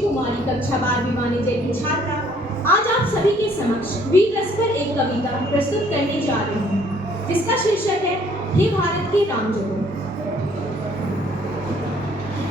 कुमारी कक्षा 12वीं माने की छात्रा आज आप सभी के समक्ष वीर रस पर एक कविता प्रस्तुत करने जा रही हूँ, जिसका शीर्षक है हे भारत के राम जगो।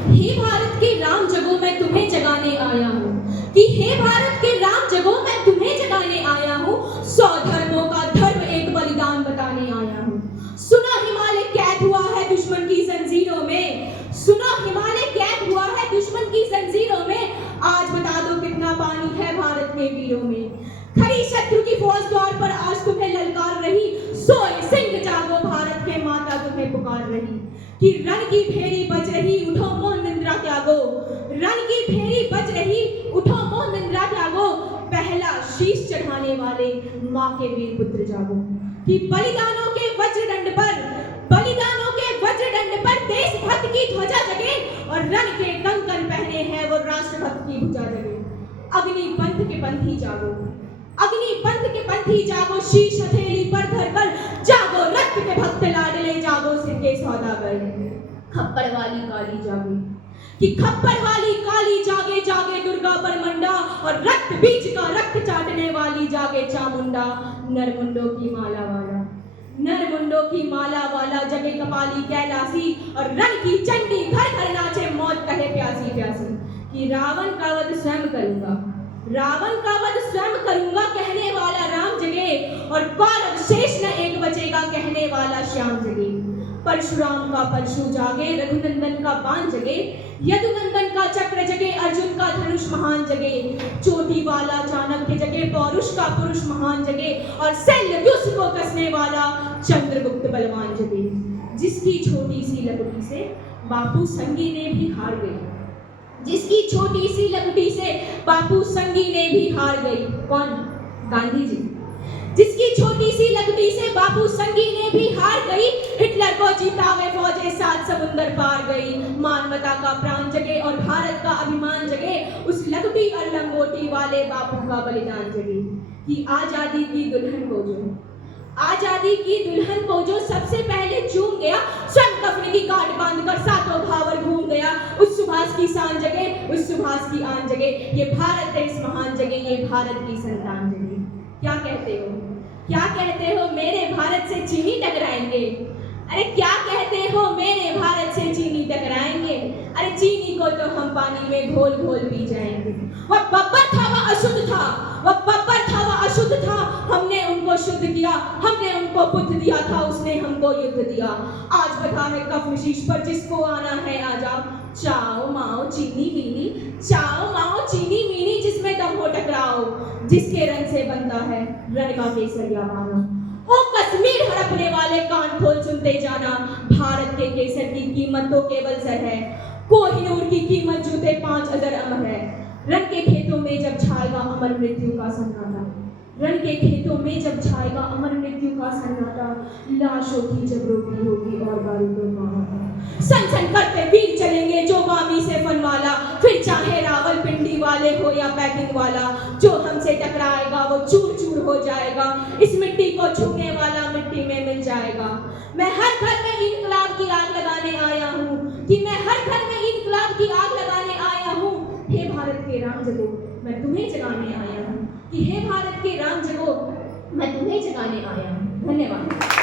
हे भारत के राम जगो मैं तुम्हें जगाने आया हूँ, कि हे भारत के राम जगो मैं तुम्हें जगाने आया हूँ। 100 धर्मों का धर्म एक बलिदान बताने आया हूँ। सुना हिमालय कैद हुआ है दुश्मन की जंजीरों में, सुना हिमालय कैद हुआ है दुश्मन की जंजीरों में। आज बता दो कितना पानी है भारत के वीरों में। खड़ी शत्रु की फौज द्वार पर आज तुम्हें ललकार रही, सोए सिंह जागो भारत के माता तुम्हें पुकार रही। कि रण की भेरी बज रही उठो मोह निंद्रा त्यागो, रण की भेरी बज रही उठो मोह निंद्रा त्यागो। पहला शीश चढ़ाने वाले माँ के वीर पुत्र जागो। कि बलिदानों के वज्रदंड पर, बलिदानों के वज्रदंड पर देशभक्त की ध्वजा जगे, और रण के कंकन पहने हैं वो राष्ट्रभक्त की भुजा जगे। अग्नि पंथ के पंथी जागो, अग्नि पंथ के पंथी जागो, शीश हथेली पर धरकर जागो, रक्त के भक्त लाडले जागो, सिर के सौदागर। खप्पर वाली काली जागे, कि खप्पर वाली काली जागे, जागे दुर्गा बरमंडा, और रक्त बीज का रक्त चाटने वाली जागे चामुंडा। नरमुंडों की माला वाला, नरमुंडों की माला वाला जगे कपाली कैलासी, और रण की चंडी घर घर नाचे मौत कहे प्यासी प्यासी। कि रावण का वध स्वयं करूंगा, रावण का वध स्वयं करूंगा कहने वाला राम जगे, और कौरव शेष न एक बचेगा कहने वाला श्याम जगे। परशुराम का परशु जागे, रघुनंदन का बाण जगे, यदुनंदन का चक्र जगे, अर्जुन का धनुष महान जगे। चोटी वाला चाणक्य जगे, पौरुष का पुरुष महान जगे, और शैलव्यूष को कसने वाला चंद्रगुप्त बलवान जगे। जिसकी छोटी सी लकड़ी से बापू संगी ने भी हार गई, जिसकी छोटी सी लकड़ी से बापू संगी ने भी हार गई। कौन? गांधी जी। जिसकी छोटी सी लकड़ी से बापू संगी ने भी हार गई, हिटलर को जीतावे फौजें 7 समुंदर पार गई। मानवता का प्राण जगे और भारत का अभिमान जगे, उस लकड़ी और लंगोटी वाले बापू का बलिदान जगे। कि आजादी की दुल्हन को जो, आजादी की दुल्हन को जो सबसे पहले चूम गया, स्वयं कफन की गांठ बांधकर सातों भावर घूम गया, उस सुभाष की शान जगे, उस सुभाष की आन जगे। ये भारत देश महान जगे, ये भारत की संतान जगे। क्या कहते हो, क्या कहते हो मेरे भारत से चीनी टकराएंगे? अरे क्या कहते हो मेरे भारत से चीनी टकराएंगे? अरे चीनी को तो हम पानी में घोल घोल पी जाएंगे। वह बब्बर था, वह अशुद्ध था, वह बब्बर था, वह अशुद्ध था, हमने उनको शुद्ध किया, हमने उनको बुद्ध दिया था, उसने हमको युद्ध दिया। आज बता है कफ शीश पर जिसको आना है आ जाओ, चाओ माओ चीनी मीनी, चाओ माओ चीनी मीनी, जिसमें दम हो टकराओ, जिसके रंग से बनता है रण का केसरिया मानो। ओ कश्मीर हड़पने वाले कान खोल सुनते जाना, भारत के केसर की कीमत तो केवल सर है, कोहिनूर की कीमत जूते 5 अदर अमर है। रण के खेतों में जब छाएगा अमर मृत्यु का सन्नाटा, रण के खेतों में जब छाएगा अमर मृत्यु का सन्नाटा, लाशों की जब रोटी होगी और बारूदों का हाथा। सन सन करते वीर चलेंगे जो बामी से फन वाला, फिर चाहे रावलपिंडी वाले हो या पैकिंग वाला, जो हमसे टकराएगा वो चूर चूर हो जाएगा, इस मिट्टी को छूने वाला मिट्टी में मिल जाएगा। मैं हर घर में इनकलाब की आग लगाने आया हूँ, कि मैं हर घर में इनकलाब की आग लगाने आया हूँ। हे भारत के राम जगो मैं तुम्हें जगाने आया हूँ, कि हे भारत के राम जगो मैं तुम्हें जगाने आया हूँ। धन्यवाद।